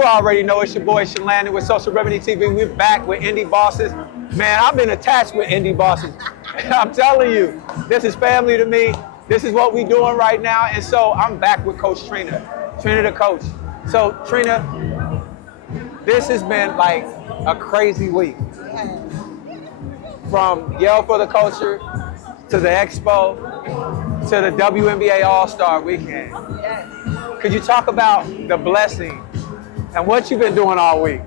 You already know it's your boy Chalandon with Social Remedy TV. We're back with Indy Bosses. Man, I've been attached with Indy Bosses. I'm telling you, this is family to me. This is what we're doing right now. And so I'm back with Coach Trina the Coach. So Trina, this has been like a crazy week. From Yell for the Culture to the Expo to the WNBA All-Star Weekend. Could you talk about the blessing and what you've been doing all week?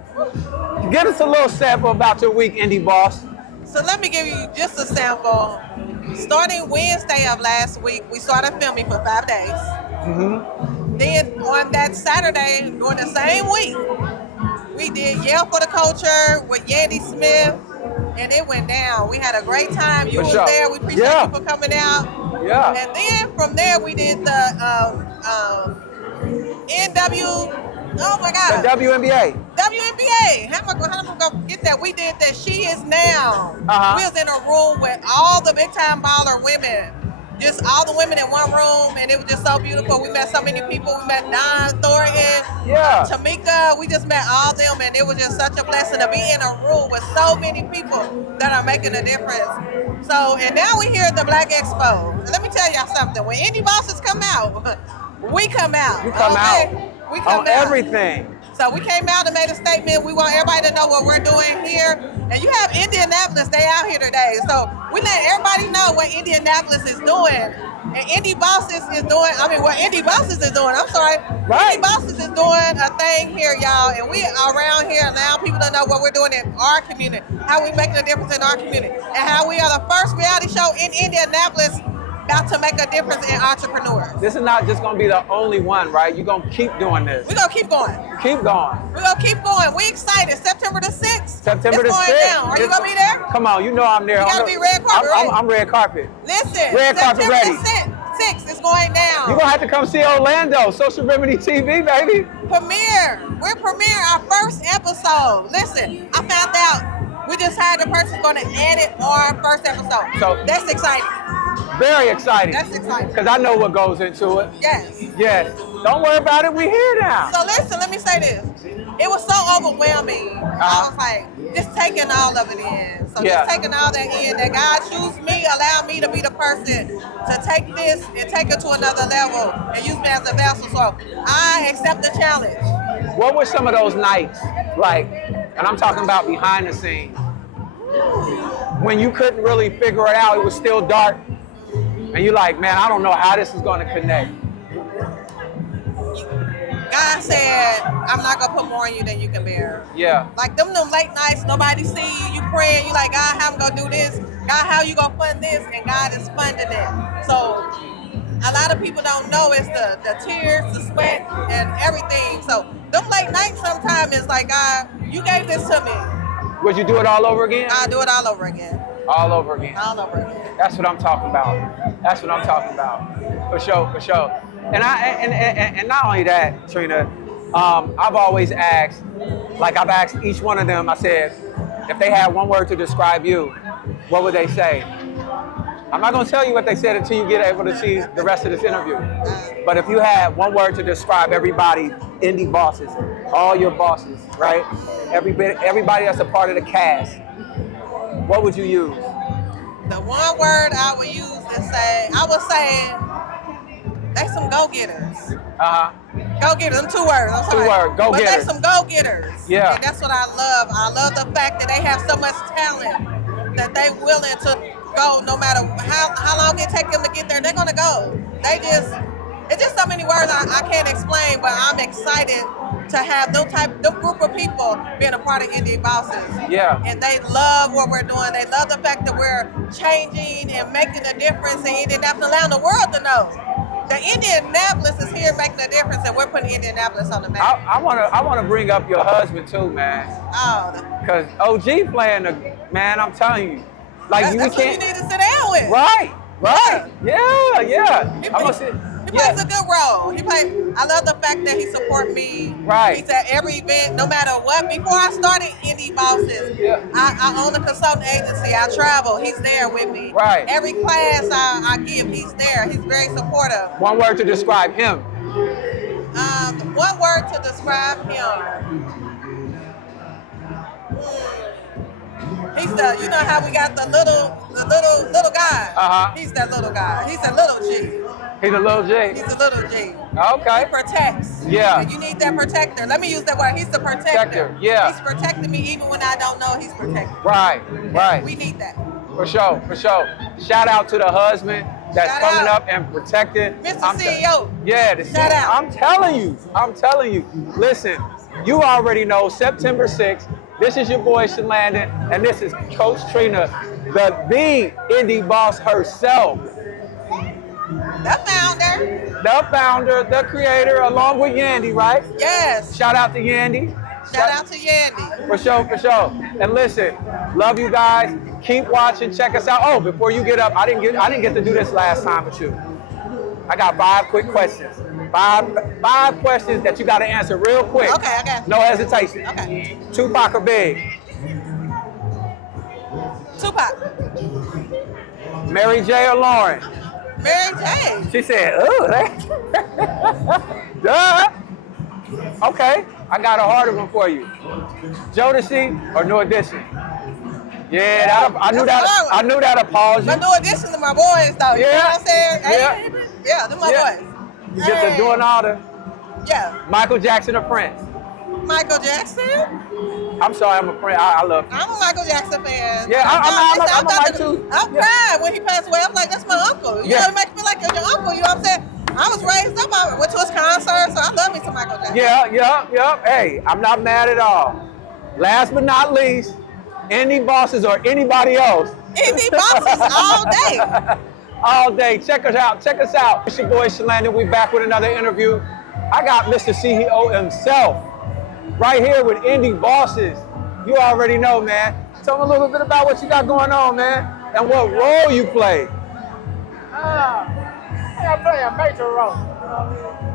Give us a little sample about your week, Indy Boss. So let me give you just a sample. Starting Wednesday of last week, we started filming for 5 days. Then on that Saturday, during the same week, we did Yell for the Culture with Yandy Smith, and it went down. We had a great time. You was there. We appreciate you for coming out. Yeah. And then from there, we did the oh my God. The WNBA. WNBA. How am I gonna get that? We did that She Is Now. We was in a room with all the big time baller women. Just all the women in one room, and it was just so beautiful. We met so many people. We met Don Thornton, Tamika. We just met all them, and it was just such a blessing to be in a room with so many people that are making a difference. So, and now we here at the Black Expo. And let me tell y'all something. When Indy Bosses come out, we come out. You come out. We come on out. Everything. So we came out and made a statement. We want everybody to know what we're doing here. And you have Indianapolis, they out here today. So we let everybody know what Indianapolis is doing. And Indy Bosses is doing, what Indy Bosses is doing, I'm sorry. Indy Bosses is doing a thing here, y'all. And we are around here allowing people to know what we're doing in our community, how we're making a difference in our community, and how we are the first reality show in Indianapolis about to make a difference in entrepreneurs. This is not just going to be the only one, right? You're going to keep doing this. We're going to keep going. Keep going. We're going to keep going. We're excited. September the 6th. September the 6th. It's going down. Are you going to be there? Come on, you know I'm there. You got to be red carpet, right? I'm red carpet. Listen, red carpet ready. September the 6th is going down. You're going to have to come see Orlando. Social Remedy TV, baby. Premiere. We're premiering our first episode. Listen, I found out we just hired the person going to edit our first episode. So that's exciting. Very exciting. That's exciting. Because I know what goes into it. Yes. Yes. Don't worry about it. We're here now. So listen, let me say this. It was so overwhelming. I was like, just taking all of it in. So just taking all that in, that God choose me, allow me to be the person to take this and take it to another level and use me as a vessel. So I accept the challenge. What were some of those nights like, and I'm talking about behind the scenes, when you couldn't really figure it out, it was still dark, and you're like, man, I don't know how this is going to connect. God said, I'm not going to put more on you than you can bear. Yeah. Like them late nights, nobody see you, you praying, you like, God, how I'm going to do this? God, how you going to fund this? And God is funding it. So a lot of people don't know it's the tears, the sweat, and everything. So them late nights sometimes is like, God, you gave this to me. Would you do it all over again? I'll do it all over again. All over again. All over again. That's what I'm talking about. That's what I'm talking about. For sure, for sure. And not only that, Trina, I've always asked, like I've asked each one of them, I said, if they had one word to describe you, what would they say? I'm not going to tell you what they said until you get able to see the rest of this interview. But if you had one word to describe everybody, Indy Bosses, all your bosses, right? Everybody that's a part of the cast, what would you use? The one word I would use is I would say, they some go-getters. Go-getters, them 2 words, I'm sorry. 2 words, go-getters. But they some go-getters. Yeah. And that's what I love. I love the fact that they have so much talent that they willing to go no matter how long it take them to get there, they're gonna go. It's just so many words I can't explain, but I'm excited to have them group of people being a part of Indy Bosses. Yeah. And they love what we're doing. They love the fact that we're changing and making a difference in Indianapolis, allowing the world to know that Indianapolis is here making a difference, and we're putting Indianapolis on the map. I wanna bring up your husband too, man. Oh. Because OG playing man, I'm telling you. Like that's what you need to sit down with. Right. Yeah. He plays a good role. I love the fact that he support me. Right. He's at every event, no matter what. Before I started Indy Bosses, I own a consulting agency. I travel. He's there with me. Right. Every class I give, he's there. He's very supportive. One word to describe him. One word to describe him. He's the, you know how we got the little guy. He's that little guy. He's a little G. He's a little G. He's a little G. Okay. He protects. Yeah. And you need that protector. Let me use that word. He's the protector. Yeah. He's protecting me even when I don't know he's protecting. Right. Right. We need that. For sure. For sure. Shout out to the husband that's coming up and protecting. Mr. CEO. Yeah. Shout out. I'm telling you. I'm telling you. Listen, you already know September 6th. This is your boy Chalandon, and this is Coach Trina, the Indy boss herself. The founder, the creator, along with Yandy, right? Yes. Shout out to Yandy. Shout out to Yandy. For sure, for sure. And listen, love you guys. Keep watching. Check us out. Oh, before you get up, I didn't get to do this last time with you. I got 5 quick questions. Five questions that you got to answer real quick. Okay, I got you. No hesitation. Okay. Tupac or Big? Tupac. Mary J or Lauren? Mary J. She said, "Oh, duh." Okay, I got a harder one for you. Jodeci or New Edition? Yeah, I knew that'll pause you. But New Edition to my boys, though. You know what I'm saying? Yeah, they're my boys. You get to doing all the. Yeah. Michael Jackson or Prince? Michael Jackson. I'm sorry, I'm a Prince. I love. I'm a Michael Jackson fan. Yeah, I'm a Mike too. I cried when he passed away. I'm like, that's my uncle. You know, it makes me like you're your uncle. You know what I'm saying? I was raised up. I went to his concert, so I love me some Michael Jackson. Yeah. Hey, I'm not mad at all. Last but not least, Indy Bosses or anybody else. Indy Bosses all day. All day. Check us out. It's your boy Chalandon. We back with another interview. I got Mr. CEO himself right here with Indy Bosses. You already know, man. Tell me a little bit about what you got going on, man, and what role you play. I play a major role.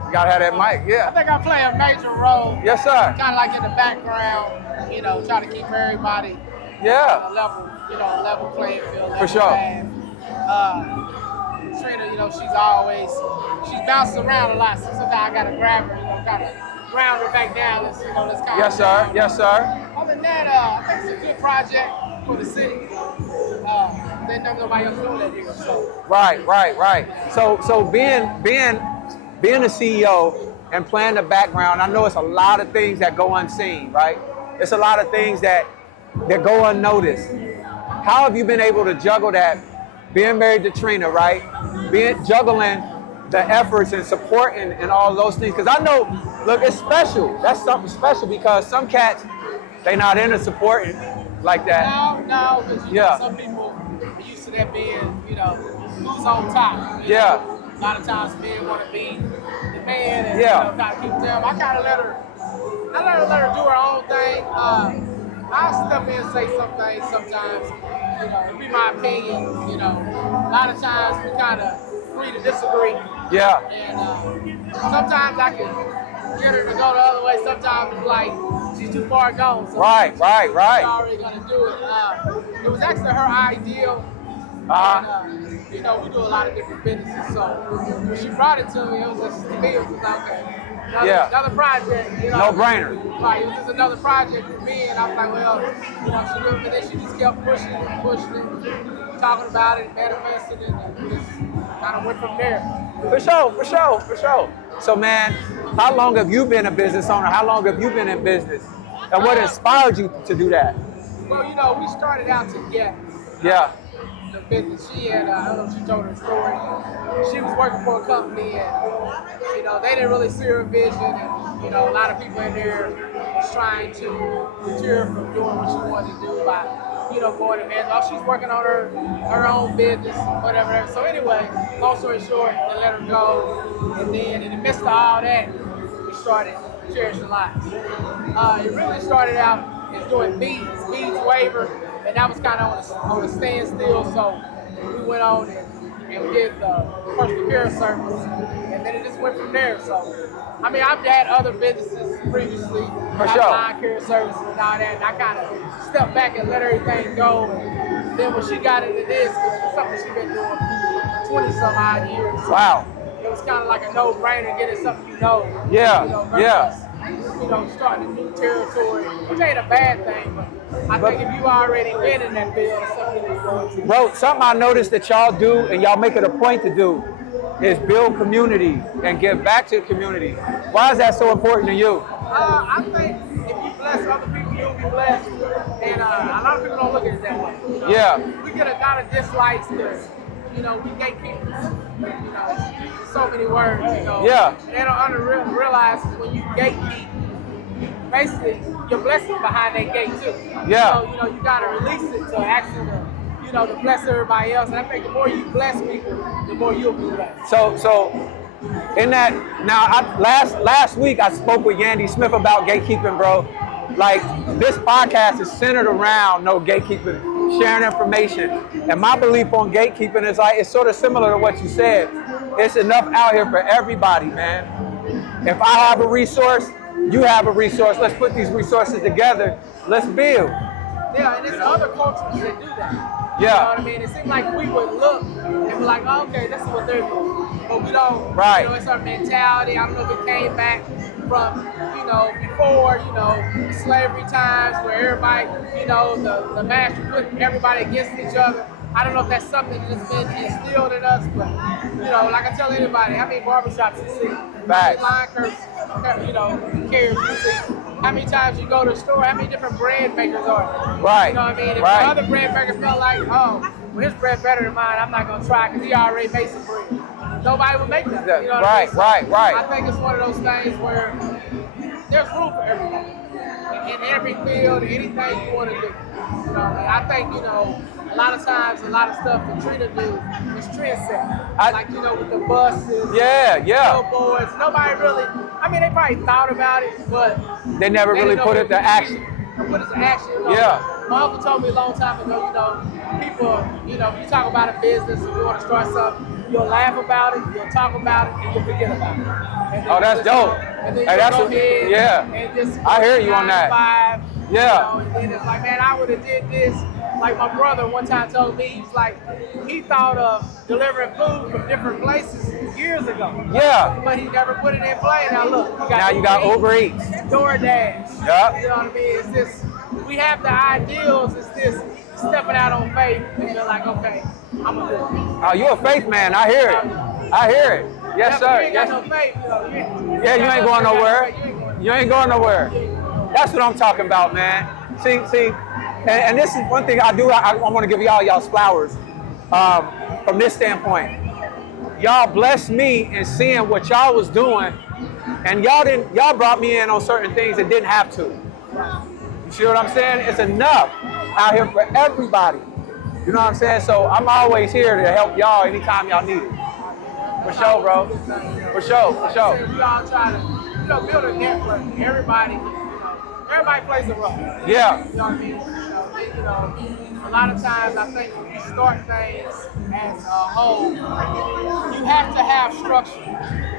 You gotta have that mic, yeah. I think I play a major role. Yes, sir. Kind of like in the background, you know, try to keep everybody on a level playing field. For sure. Trina, you know, she's bouncing around a lot, so sometimes I gotta grab her, you know, kind of ground her back down. Let's kind of. Yes, sir. Yes, sir. Other than that, I think it's a good project for the city. Then nobody else doing that here, so. Right. So being a CEO and playing the background, I know it's a lot of things that go unseen, right? It's a lot of things that go unnoticed. How have you been able to juggle that? Being married to Trina, right? Juggling the efforts and supporting and all those things. Because I know, look, it's special. That's something special because some cats, they not into supporting like that. No, because some people are used to that being, you know, who's on top. You know? A lot of times men want to be the man and you know, kind of keep them. I kind of let her do her own thing. I'll step in and say some things sometimes. You know, it'll be my opinion. You know, a lot of times we kind of agree to disagree. Yeah. And sometimes I can get her to go the other way. Sometimes it's like she's too far gone. So Right. She's already gonna do it. It was actually her ideal. And, you know, we do a lot of different businesses. So when she brought it to me, it was just to me. It was like, okay. Another project, you know. No brainer. Right, it was just another project for me, and I was like, well, you know, she did it, and then she just kept pushing it, talking about it, manifesting it, and we just kind of went from there. For sure. So, man, how long have you been a business owner? How long have you been in business? And what inspired you to do that? Well, you know, we started out together. Yeah. The business, she had, I don't know if she told her story. She was working for a company and, you know, they didn't really see her vision. And, you know, a lot of people in there was trying to deter her from doing what she wanted to do by, you know, going to management. She's working on her own business, whatever. So anyway, long story short, they let her go. And then in the midst of all that, we started Cherishing Lives. It really started out as doing beads waiver. And that was kind of on a standstill, so we went on and we did the personal care service, and then it just went from there. So, I mean, I've had other businesses previously, line care services and all that, and I kind of stepped back and let everything go. And then when she got into this, it was something she's been doing 20-some odd years. So wow. It was kind of like a no-brainer, getting something you know. Yeah, you know, versus starting a new territory, which ain't a bad thing, but I think if you already been in that field, it's something you're going to. Bro, something I noticed that y'all do, and y'all make it a point to do, is build community and give back to the community. Why is that so important to you? I think if you bless other people, you'll be blessed. And a lot of people don't look at it that way. Yeah. We get a lot of dislikes because, we gatekeepers. So many words, Yeah. And they don't realize when you gatekeep, basically your blessings behind that gate too. Yeah. So, you gotta release it to actually to bless everybody else. And I think the more you bless people, the more you'll be blessed. So in that, now last week I spoke with Yandy Smith about gatekeeping, bro. Like, this podcast is centered around no gatekeeping, sharing information. And my belief on gatekeeping is it's sort of similar to what you said. It's enough out here for everybody, man. If I have a resource, you have a resource. Let's put these resources together. Let's build. Yeah, and there's other cultures that do that. Yeah. You know what I mean? It seems like we would look and be like, oh, okay, this is what they're doing. But we don't, right. It's our mentality. I don't know if it came back from, before, slavery times where everybody, the master put everybody against each other. I don't know if that's something that's been instilled in us, but, like I tell anybody, how many barbershops you see? Right. Line curves, carriers you see? How many times you go to the store? How many different bread makers are there? Right. You know what I mean? If right. the other bread maker felt like, oh, well, his bread better than mine, I'm not going to try because he already made some bread. Nobody would make that. You know what I mean? So right. I think it's one of those things where there's room for everybody. In every field, anything you want to do. You know what I mean? I think, a lot of times, a lot of stuff that Trina do is trendsetting. Like, with the buses, billboards. Nobody really, they probably thought about it, but they never really put it to action. Put it to action. Yeah. My uncle told me a long time ago, people, you talk about a business, if you want to start something, you'll laugh about it, you'll talk about it, and you'll forget about it. Oh, that's dope. And then that's go ahead and just I hear you on that. 5, yeah. And then it's like, man, I would have did this. Like my brother one time told me, he was like, he thought of delivering food from different places years ago. Yeah. But he never put it in play. Now look, you got Uber Eats. DoorDash. Yep. You know what I mean? It's this, we have the ideals, it's this stepping out on faith and be like, okay, I'm gonna do it. Oh, you a faith man, I hear it. I hear it. Yes, sir. You ain't got no faith, you ain't going nowhere. You ain't going nowhere. That's what I'm talking about, man. See, and this is one thing I do. I want to give y'all's flowers from this standpoint. Y'all blessed me in seeing what y'all was doing, and y'all brought me in on certain things that didn't have to. You see what I'm saying? It's enough out here for everybody. You know what I'm saying? So I'm always here to help y'all anytime y'all need it. For sure, bro. For sure. We all try to, build a network. Everybody plays a role. Yeah. You know what I mean? A lot of times I think when you start things as a whole, you have to have structure.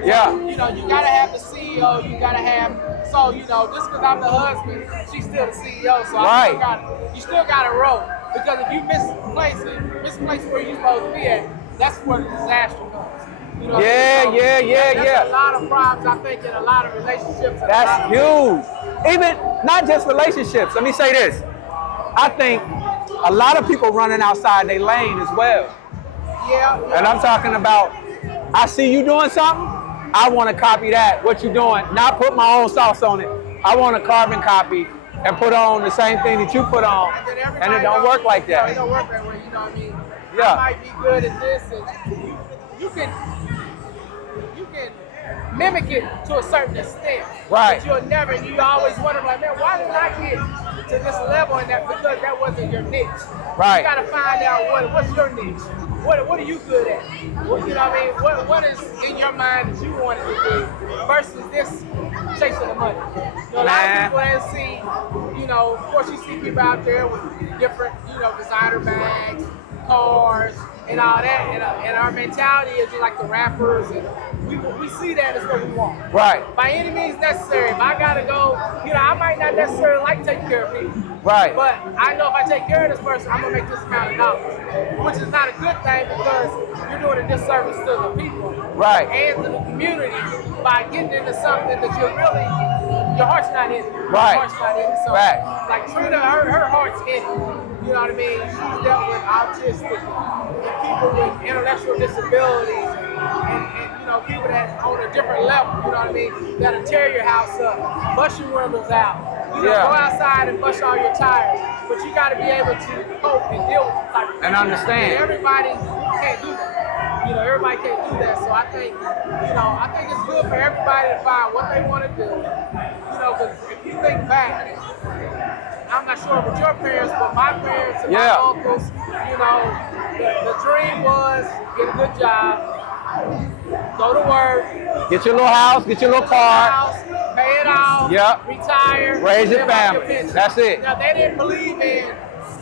Yeah. You gotta have the CEO, you gotta have, so, just because I'm the husband, she's still the CEO, so you still gotta roll. Because if you misplace where you're supposed to be at, that's where the disaster comes. There's a lot of problems, I think, in a lot of relationships. That's huge. Even not just relationships. Let me say this. I think a lot of people running outside their lane as well. Yeah. And I'm talking about, I see you doing something, I want to copy that, what you're doing, not put my own sauce on it. I want a carbon copy and put on the same thing that you put on. And it don't work like that. It don't work that way, you know what I mean? Yeah. I might be good at this, and you can mimic it to a certain extent. Right. But you always wonder, like, man, why did I get to this level in that? Because that wasn't your niche. Right. You gotta find out what's your niche. What are you good at? You know what I mean? What is in your mind that you wanted to do versus this chasing the money? A lot of people that see, of course you see people out there with different, designer bags, cars, and all that, and our mentality is like the rappers, and we see that as what we want. Right. By any means necessary. If I gotta go, I might not necessarily like taking care of people. Right. But I know if I take care of this person, I'm gonna make this amount of dollars, which is not a good thing because you're doing a disservice to the people. Right. And to the community by getting into something that you're really, your heart's not in it. Right. Your heart's not in it. So, like Trina, her heart's in it. You know what I mean? She's dealt with autistic and people with intellectual disabilities and you know, people that on a different level, you know what I mean? That'll tear your house up, bust your windows out. You know, go outside and bust all your tires. But you got to be able to cope and deal with the type of thing. And understand. And everybody can't do that. You know, everybody can't do that. So I think, you know, I think it's good for everybody to find what they want to do. You know, because if you think back, I'm not sure with your parents, but my parents and my uncles, you know, the dream was get a good job, go to work, get your little house, get your little car, pay it off, retire, raise your family. That's it. Now, they didn't believe in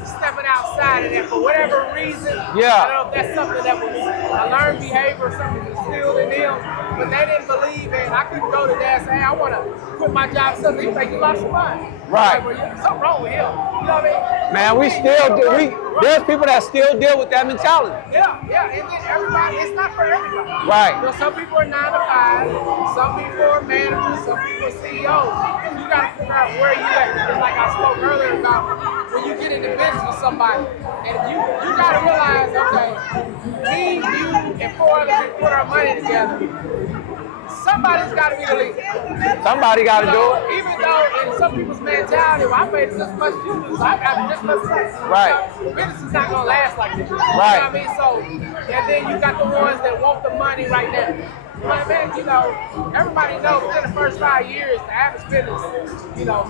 stepping outside of that for whatever reason. I don't know if that's something that was a learned behavior, something instilled in them, but they didn't believe in. I couldn't go to dad and say, hey, I want to quit my job. Something he think you lost your mind. Right. Like, well, something wrong with him. You know what I mean? Man, we still do. There's people that still deal with that mentality. Yeah. And then everybody, it's not for everybody. Right. You know, some people are 9 to 5. Some people are managers. Some people are CEOs. You got to figure out where you at. Just like I spoke earlier about when you get into business with somebody, and you got to realize, okay, me, you, and 4 other people put our money together. Somebody's got to be the leader. Somebody got to do it. Even though in some people's mentality, well, I made just as much as you do, so I got just as much money. Right. Business is not going to last like this. Right. You know what I mean? So, and then you got the ones that want the money right now. You know what I mean? You know, everybody knows within the first 5 years, the average business, you know,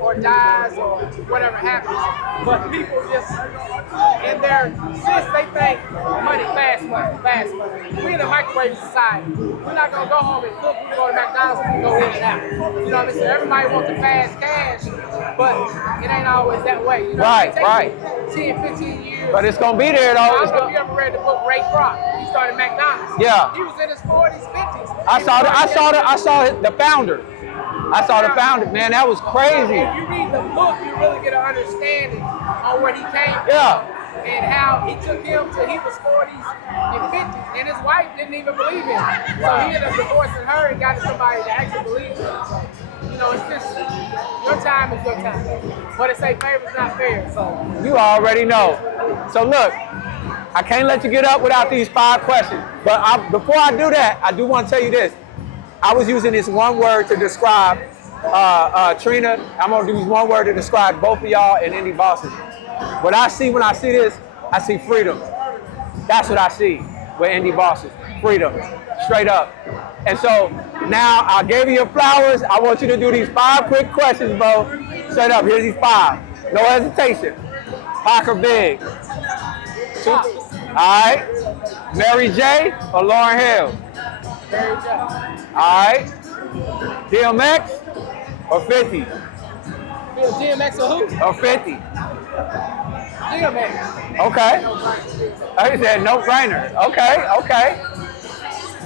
or dies or whatever happens. But people just, in their sense, they think money, fast money. We in a microwave society. We're not going to go home and cook. We go to McDonald's and go in and out. You know what I mean? So everybody wants the fast cash, but it ain't always that way. You know, right. 10, 15 years. But it's going to be there, though. I don't know if you ever read the book Ray Kroc. He started McDonald's. Yeah. He was in his 40s, 50s. I saw the founder. I saw the founder. Man, that was crazy. If you read the book, you really get an understanding on where he came from. Yeah. And how he took him to he was 40s and 50s, and his wife didn't even believe him. So he ended up divorcing her and got somebody to actually believe him. So, you know, it's just your time is your time. But they say favor's not fair. So you already know. So look, I can't let you get up without these 5 questions. But before I do that, I do want to tell you this. I was using this one word to describe Trina. I'm gonna use one word to describe both of y'all and Indy Bosses. What I see when I see this, I see freedom. That's what I see with Indy Bosses. Freedom, straight up. And so now I gave you your flowers. I want you to do these 5 quick questions, bro. Straight up, here's these 5. No hesitation. Parker Big. All right. Mary J or Lauryn Hill? Mary J. All right. DMX or 50? DMX or who? Or 50? DMX. Okay. I said no brainer. Okay.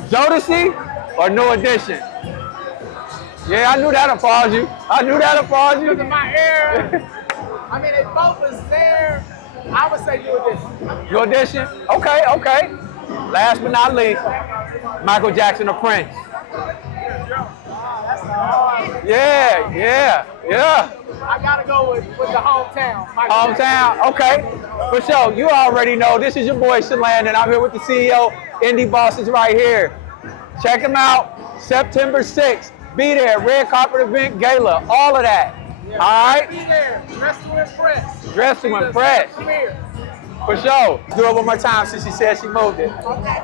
Jodeci or New Edition? Yeah, I knew that'd pause you. Because of my era, I mean, they both was there. I would say New Edition. New Edition? Okay. Last but not least, Michael Jackson or Prince? Yeah. I gotta go with the hometown. Hometown, okay. For sure, you already know. This is your boy Chalandon, and I'm here with the CEO, Indy Bosses right here. Check him out, September 6th. Be there, red carpet event, gala, all of that. Yeah, all right? Be there, dress to impress. Dress to impress. For sure. Do it one more time since she said she moved it. Okay.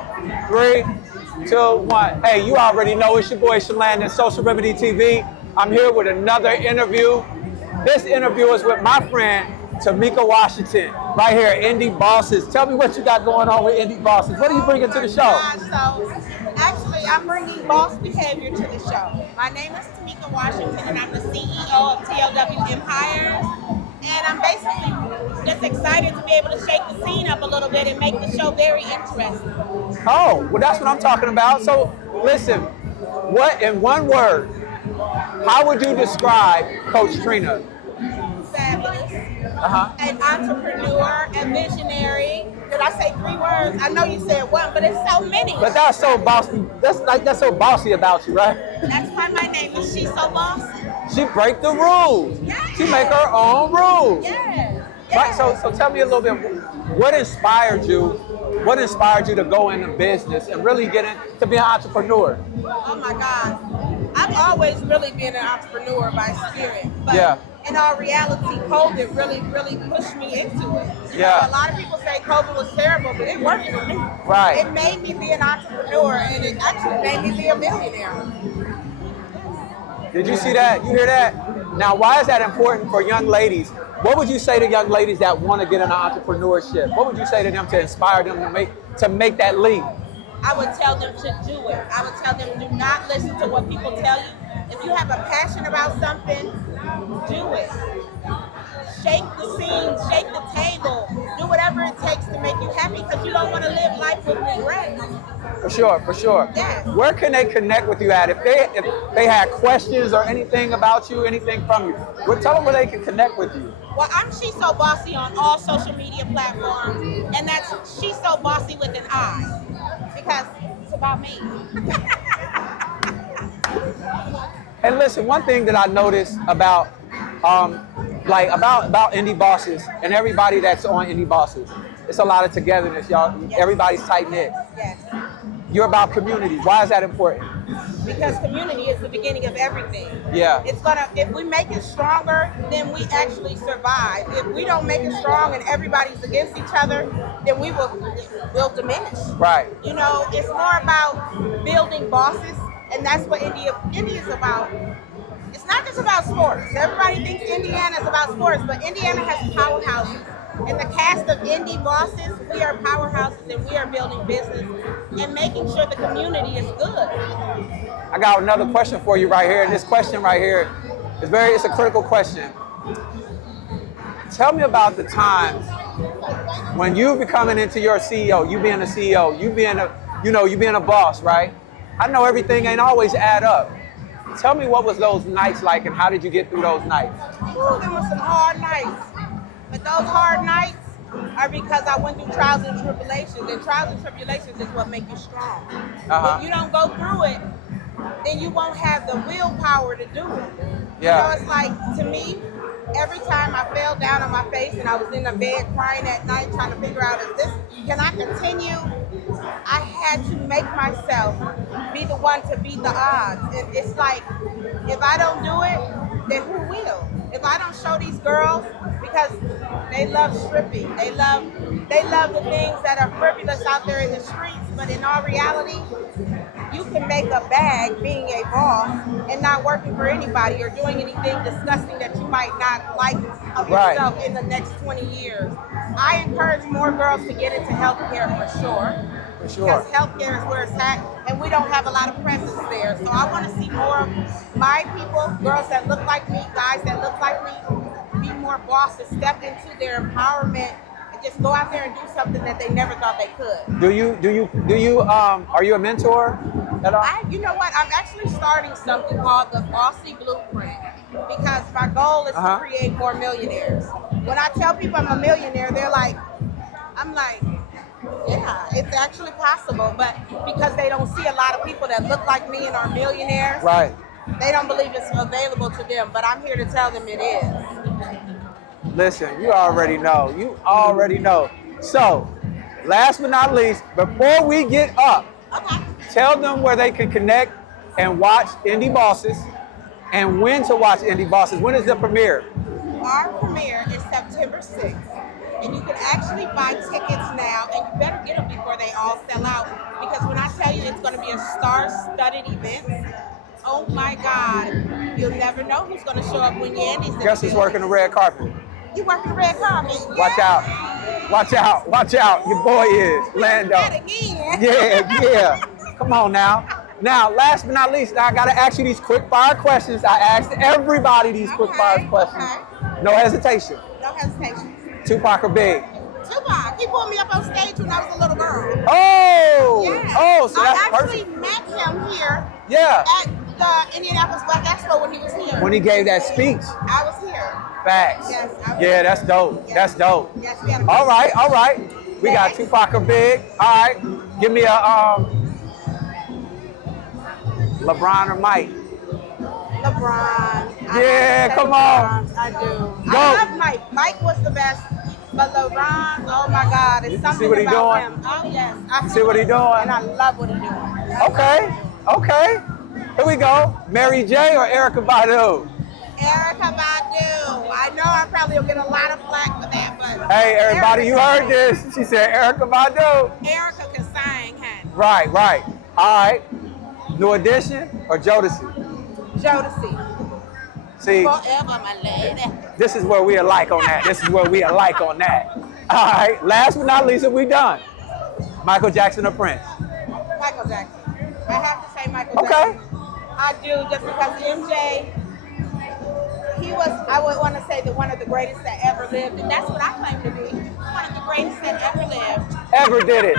3, 2, 1. Hey, you already know it's your boy Chalandon, Social Remedy TV. I'm here with another interview. This interview is with my friend, Tamika Washington, right here at Indy Bosses. Tell me what you got going on with Indy Bosses. What are you bringing to the show? So, actually, I'm bringing boss behavior to the show. My name is Tamika Washington, and I'm the CEO of TLW Empires. And I'm basically just excited to be able to shake the scene up a little bit and make the show very interesting. Oh, well, that's what I'm talking about. So, listen, what in one word, how would you describe Coach Trina? Fabulous. An entrepreneur, a visionary. Did I say 3 words? I know you said one, but it's so many. But that's so bossy. That's so bossy about you, right? That's my and my name is She So Bossy. She break the rules. Yes. She make her own rules. Yes. Right, so tell me a little bit, what inspired you? What inspired you to go into business and really get in to be an entrepreneur? Oh my God. I've always really been an entrepreneur by spirit. But Yeah. in all reality, COVID really pushed me into it. You Yeah. know, a lot of people say COVID was terrible, but it worked for me. Right. It made me be an entrepreneur, and it actually made me be a millionaire. Did you see that? You hear that? Now, why is that important for young ladies? What would you say to young ladies that want to get into entrepreneurship? What would you say to them to inspire them to make that leap? I would tell them to do it. I would tell them, do not listen to what people tell you. If you have a passion about something, do it. Shake the scene, shake the table, do whatever it takes to make you happy, because you don't want to live life with regret. For sure, for sure. Yes. Where can they connect with you at? If they had questions or anything about you, anything from you, tell them where they can connect with you. Well, I'm She So Bossy on all social media platforms, and that's She So Bossy with an I, because it's about me. And listen, one thing that I noticed about about Indy Bosses and everybody that's on Indy Bosses, it's a lot of togetherness, y'all. Yes. Everybody's tight knit. Yes. You're about community. Why is that important? Because community is the beginning of everything. Yeah. If we make it stronger, then we actually survive. If we don't make it strong and everybody's against each other, then we'll diminish. Right. You know, it's more about building bosses, and that's what Indy is about. It's not just about sports. Everybody thinks Indiana is about sports, but Indiana has powerhouses. And the cast of Indy Bosses, we are powerhouses, and we are building business and making sure the community is good. I got another question for you right here. And this question right here it's a critical question. Tell me about the times when you becoming into your CEO, you being a CEO, you being a boss, right? I know everything ain't always add up. Tell me what was those nights like and how did you get through those nights? Ooh, there were some hard nights. But those hard nights are because I went through trials and tribulations. And trials and tribulations is what make you strong. If you don't go through it, then you won't have the willpower to do it. Yeah. So it's like, to me, every time I fell down on my face and I was in the bed crying at night trying to figure out, can I continue? I had to make myself be the one to beat the odds. And it's like, if I don't do it, then who will? If I don't show these girls, because they love stripping, they love the things that are frivolous out there in the streets, but in all reality, you can make a bag being a boss and not working for anybody or doing anything disgusting that you might not like of yourself in the next 20 years. I encourage more girls to get into healthcare for sure. For sure. Because healthcare is where it's at, and we don't have a lot of presence there. So I want to see more of my people, girls that look like me, guys that look like me, be more bosses, step into their empowerment, and just go out there and do something that they never thought they could. Are you a mentor at all? You know what? I'm actually starting something called the Bossy Blueprint, because my goal is to create more millionaires. When I tell people I'm a millionaire, I'm like, yeah, it's actually possible, but because they don't see a lot of people that look like me and are millionaires, right? They don't believe it's available to them, but I'm here to tell them it is. Listen, you already know. You already know. So, last but not least, before we get up, tell them where they can connect and watch Indy Bosses and when to watch Indy Bosses. When is the premiere? Our premiere is September 6th. And you can actually buy tickets now, and you better get them before they all sell out. Because when I tell you it's going to be a star-studded event, oh my God, you'll never know who's going to show up when your Andy's in. Guess who's working the red carpet? You working the red carpet? Watch out. Watch out. Watch out. Your boy is. Lando. That again. Yeah. Come on now. Now, last but not least, I got to ask you these quick fire questions. I asked everybody these quick fire questions. No hesitation. No hesitation. Tupac or Big? Tupac. He pulled me up on stage when I was a little girl. Oh! Yeah. Oh, so that's I actually perfect. met him here at the Indianapolis Black Expo when he was here. When he gave that speech. I was here. Facts. Yes, yeah, that's dope. Yes. That's dope. Yes, we had a all right. We got Tupac or Big. All right. Give me a LeBron or Mike. LeBron. Yeah, come on. I do. Go. I love Mike. Mike was the best, but LeBron, oh my God, it's something see what he about doing? him. Oh yes, I See what he doing? and I love what he's doing. Okay, okay. Here we go. Mary J or Erykah Badu? Erykah Badu. I know I probably will get a lot of flack for that, but Hey, everybody, you heard this. She said Erykah Badu. Erykah can sing, honey. Right, right. All right. New Edition or Jodeci? Jodeci. See, Forever, my lady. this is where we alike on that. This is where we alike on that. All right. Last but not least, we done. Michael Jackson or Prince? Michael Jackson. I have to say Michael Okay. Jackson. I do, just because MJ, he was, I would want to say, one of the greatest that ever lived, and that's what I claim to be. One of the greatest that ever lived. Ever did it.